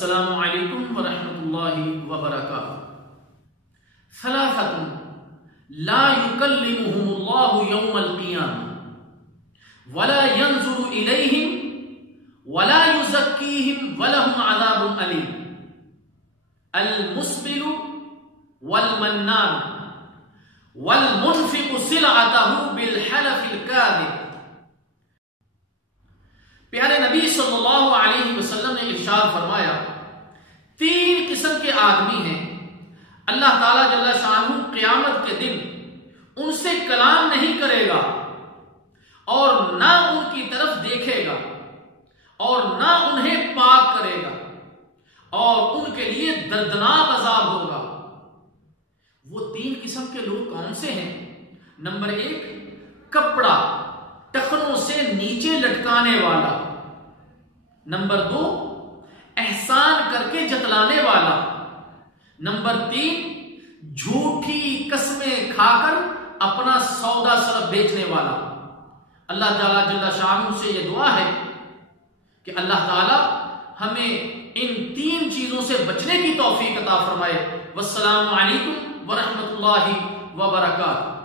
السلام علیکم ورحمۃ اللہ وبرکاتہ۔ ثلاثۃ لا یکلمہم اللہ یوم القیامہ ولا ینظر الیہم ولا یزکیہم ولہم عذاب علیم، المسبل والمنان والمنفق سلعتہ بالحلف الکاذب۔ پیارے نبی صلی اللہ علیہ وسلم نے ارشاد فرمایا، تین قسم کے آدمی ہیں اللہ تعالیٰ جل شانہ قیامت کے دن ان سے کلام نہیں کرے گا اور نہ ان کی طرف دیکھے گا اور نہ انہیں پاک کرے گا اور ان کے لیے دردناک عذاب ہوگا۔ وہ تین قسم کے لوگ کون سے ہیں؟ نمبر ایک، کپڑا ٹخنوں سے نیچے لٹکانے والا۔ نمبر دو، احسان کر کے جتلانے والا۔ نمبر تین، جھوٹی قسمیں کھا کر اپنا سودا صرف بیچنے والا۔ اللہ تعالیٰ جل شانہ سے یہ دعا ہے کہ اللہ تعالیٰ ہمیں ان تین چیزوں سے بچنے کی توفیق عطا فرمائے۔ والسلام علیکم ورحمۃ اللہ وبرکاتہ۔